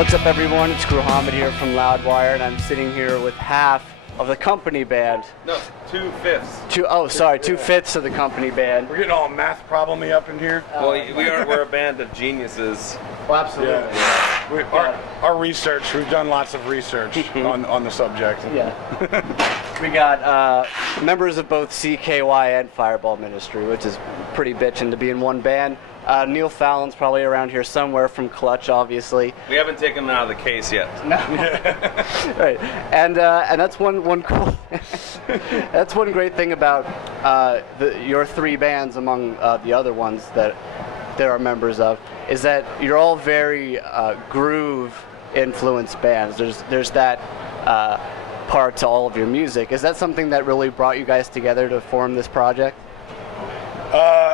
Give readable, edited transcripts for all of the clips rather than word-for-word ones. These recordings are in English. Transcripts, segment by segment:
What's up, everyone? It's Muhammad here from Loudwire, and I'm sitting here with half of the company band. No, 2/5. Two-fifths of the company band. We're getting all math problem-y up in here. Well, we're a band of geniuses. Well, absolutely. Yeah. Our research, we've done lots of research on the subject. Yeah. We got members of both CKY and Fireball Ministry, which is pretty bitchin' to be in one band. Neil Fallon's probably around here somewhere from Clutch, obviously. We haven't taken him out of the case yet. No. Right. And that's one cool. That's one great thing about your three bands among the other ones that there are members of, is that you're all very groove influenced bands. There's that part to all of your music. Is that something that really brought you guys together to form this project?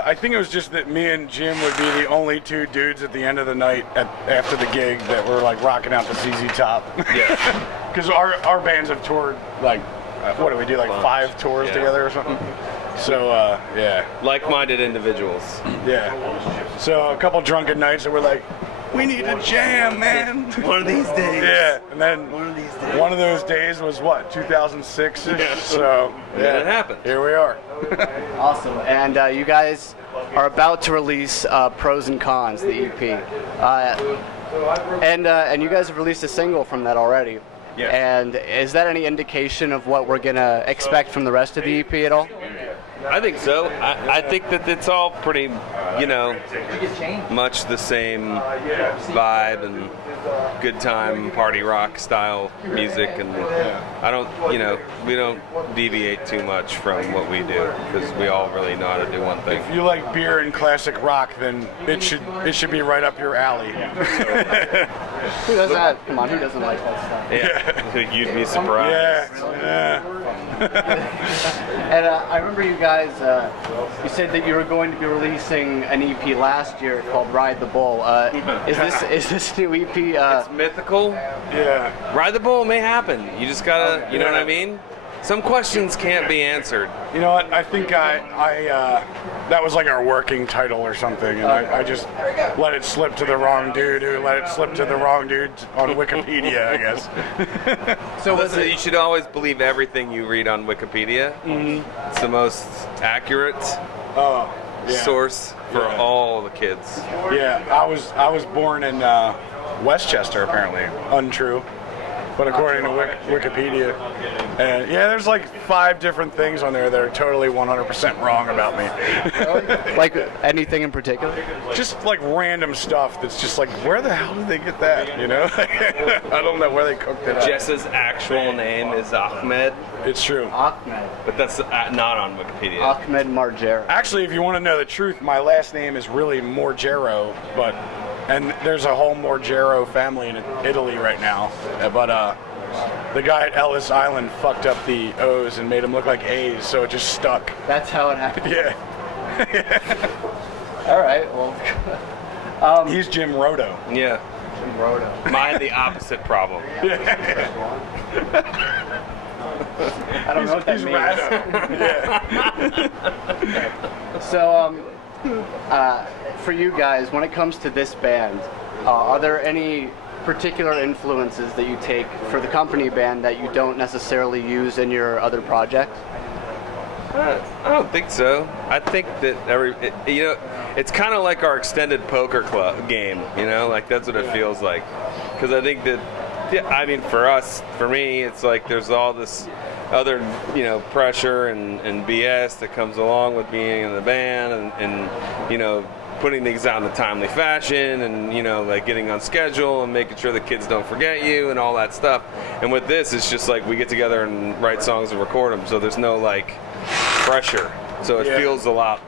I think it was just that me and Jim would be the only two dudes at the end of the night after the gig that were like rocking out the ZZ Top. Yeah. Because our bands have toured like, what do we do, like 5 tours together or something? So, yeah. Like-minded individuals. Yeah. So a couple drunken nights that we're like, we need to jam, man. One of these days. Yeah, and then one of those days was what, 2006? Yeah. So, yeah, it happened. Here we are. Awesome. And you guys are about to release Pros and Cons, the EP. And you guys have released a single from that already. Yeah. And is that any indication of what we're going to expect from the rest of the EP at all? I think so. I think that it's all pretty, much the same vibe and good time, party rock style music, and we don't deviate too much from what we do because we all really know how to do one thing. If you like beer and classic rock, then it should be right up your alley. Who does that? Come on, who doesn't like that stuff? Yeah, you'd be surprised. Yeah. And I remember you guys, you said that you were going to be releasing an EP last year called Ride the Bull. Is this new EP? It's mythical. Yeah. Ride the Bull may happen. You just gotta, you know what I mean? Some questions can't be answered. You know what? I think that was like our working title or something, and I just let it slip to the wrong dude who let it slip to the wrong dude on Wikipedia, I guess. So you should always believe everything you read on Wikipedia. Mm-hmm. It's the most accurate source for all the kids. Yeah, I was born in Westchester, apparently. Untrue. But according to Wikipedia, and there's like 5 different things on there that are totally 100% wrong about me. Like anything in particular? Just like random stuff that's just like, where the hell did they get that? You know? I don't know where they cooked it up. Jess's actual name is Ahmed. It's true. Ahmed. But that's not on Wikipedia. Ahmed Margera. Actually, if you want to know the truth, my last name is really Margera, and there's a whole Margera family in Italy right now. But the guy at Ellis Island fucked up the O's and made them look like A's, so it just stuck. That's how it happened. Yeah. All right. Well. He's Jim Rota. Yeah. Jim Rota. Mine the opposite problem. I don't know what that means. Yeah. So, for you guys, when it comes to this band, are there any particular influences that you take for the company band that you don't necessarily use in your other projects? I don't think so. I think that it's kind of like our extended poker club game, like that's what it feels like. Because I think that, for me, it's like there's all this other, pressure and BS that comes along with being in the band and putting things out in a timely fashion and, like getting on schedule and making sure the kids don't forget you and all that stuff. And with this, it's just like we get together and write songs and record them. So there's no like pressure. So it feels a lot.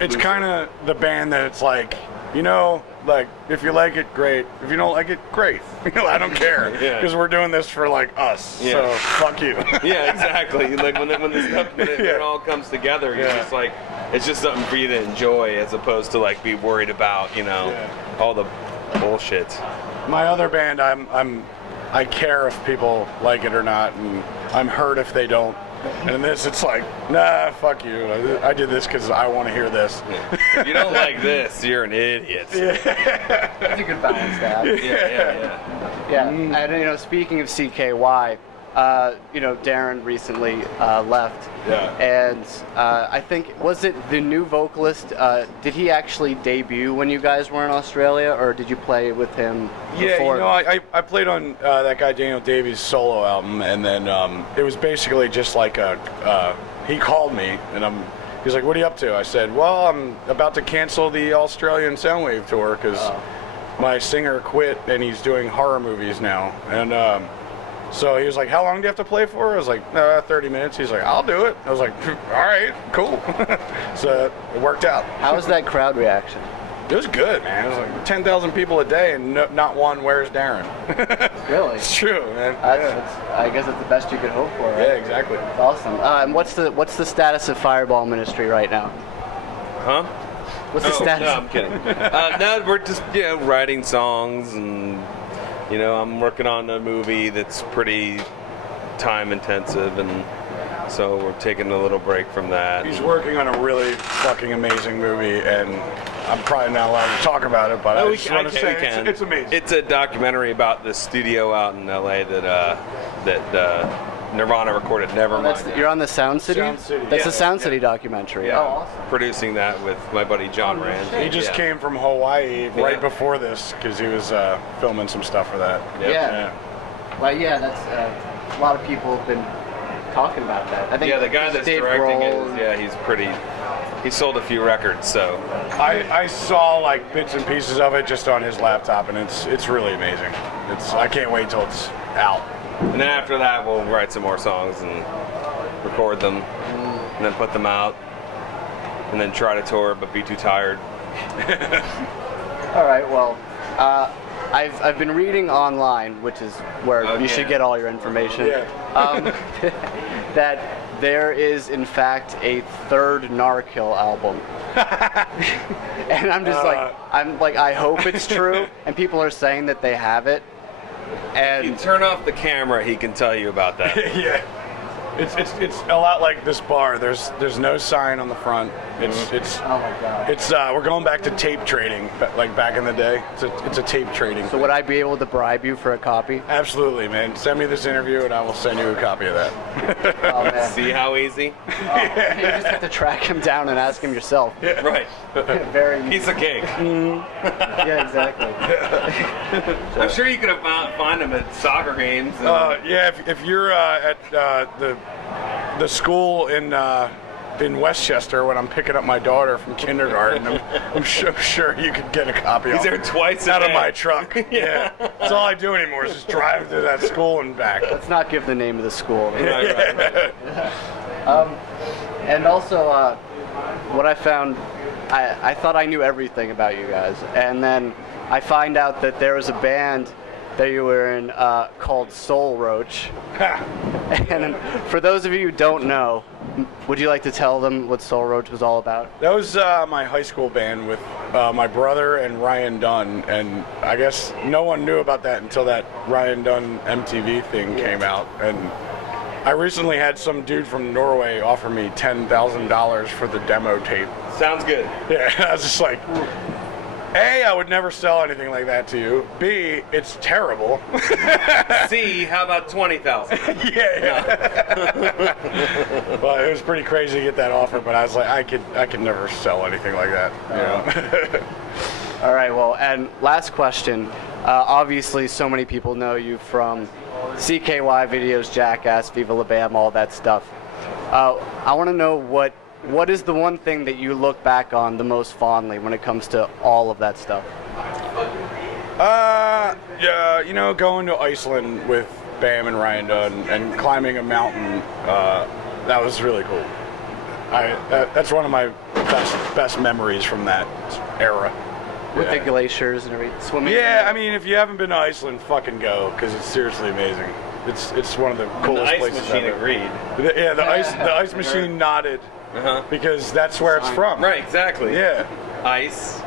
It's kind of the band that it's like, like if you like it, great. If you don't like it, great. I don't care because we're doing this for like us. Yeah. So fuck you. Yeah, exactly. Like when it all comes together, you're just like, it's just something for you to enjoy as opposed to like be worried about, all the bullshit. My other band, I care if people like it or not, and I'm hurt if they don't. And in this, it's like, nah, fuck you. I did this because I want to hear this. If you don't like this, you're an idiot. That's a good balance to have. Yeah, and speaking of CKY, Darren recently left. Yeah. And I think, was it the new vocalist? Did he actually debut when you guys were in Australia, or did you play with him before? Yeah, I played on that guy Daniel Davies' solo album, and then it was basically just like he called me, and he's like, "What are you up to?" I said, "Well, I'm about to cancel the Australian Soundwave tour because my singer quit, and he's doing horror movies now." And so he was like, "How long do you have to play for?" I was like, 30 minutes. He's like, "I'll do it." I was like, "All right, cool." So it worked out. How was that crowd reaction? It was good, man. It was like 10,000 people a day, and not one "Where's Darren?" Really? It's true, man. I guess it's the best you could hope for, right? Yeah, exactly. That's awesome. And what's the status of Fireball Ministry right now? Huh? What's the status? No, I'm kidding. No, we're just writing songs, and I'm working on a movie that's pretty time intensive, and so we're taking a little break from that. He's working on a really fucking amazing movie, and I'm probably not allowed to talk about it, but I just want to say it's amazing. It's a documentary about the studio out in LA that Nirvana recorded Nevermind. You're on the Sound City? Sound City. That's the Sound City documentary. Yeah. Oh, awesome. Producing that with my buddy John Rand. He just came from Hawaii right before this because he was filming some stuff for that. Yep. Yeah. Well, yeah, that's a lot of people have been talking about that. I think the guy that's Dave directing Grohl, he sold a few records, so. I saw like bits and pieces of it just on his laptop, and it's really amazing. I can't wait till it's out. And then after that, we'll write some more songs and record them, and then put them out, and then try to tour, but be too tired. All right. Well, I've been reading online, which is where you should get all your information. Yeah. That there is in fact a third Narkill album. And I'm just I hope it's true, and people are saying that they have it. If you turn off the camera, he can tell you about that. Yeah. It's a lot like this bar. There's no sign on the front. It's Oh my god. it's we're going back to tape trading, like back in the day. It's a tape trading. So would I be able to bribe you for a copy? Absolutely, man. Send me this interview, and I will send you a copy of that. Oh man. See how easy? You just have to track him down and ask him yourself. Right. Very easy. Piece of cake. Yeah, exactly. I'm sure you could have find him at soccer games. Yeah, if you're at the school in Westchester when I'm picking up my daughter from kindergarten, I'm sure you could get a copy. He's there twice out a of day. my truck. Yeah, that's all I do anymore is just drive to that school and back. Let's not give the name of the school. Right. And also, what I found, I thought I knew everything about you guys, and then I find out that there was a band that you were in called Soul Roach. And for those of you who don't know, would you like to tell them what Soul Roach was all about? That was my high school band with my brother and Ryan Dunn, and I guess no one knew about that until that Ryan Dunn MTV thing came out. And I recently had some dude from Norway offer me $10,000 for the demo tape. Sounds good. Yeah, I was just like, A, I would never sell anything like that to you. B, it's terrible. C, how about 20,000? Yeah. Well, it was pretty crazy to get that offer, but I was like, I could never sell anything like that. You know? All right, well, and last question. Obviously, so many people know you from CKY videos, Jackass, Viva La Bam, all that stuff. I want to know what is the one thing that you look back on the most fondly when it comes to all of that stuff? Yeah, going to Iceland with Bam and Ryan Dunn and climbing a mountain, that was really cool. That's one of my best memories from that era. With the glaciers and everything, swimming. Yeah, I mean, if you haven't been to Iceland, fucking go, because it's seriously amazing. It's one of the coolest places The ice machine ever. agreed. The ice machine nodded because that's where it's from. Right, exactly. Yeah. Iceland.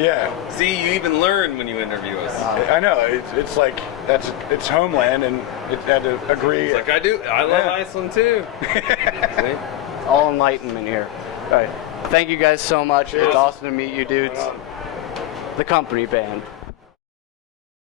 Yeah. See, you even learn when you interview us. I know. It's like that's its homeland, and it had to agree. It's like I love Iceland too. See? All enlightenment here. All right. Thank you guys so much. It's awesome to meet you dudes. The company band.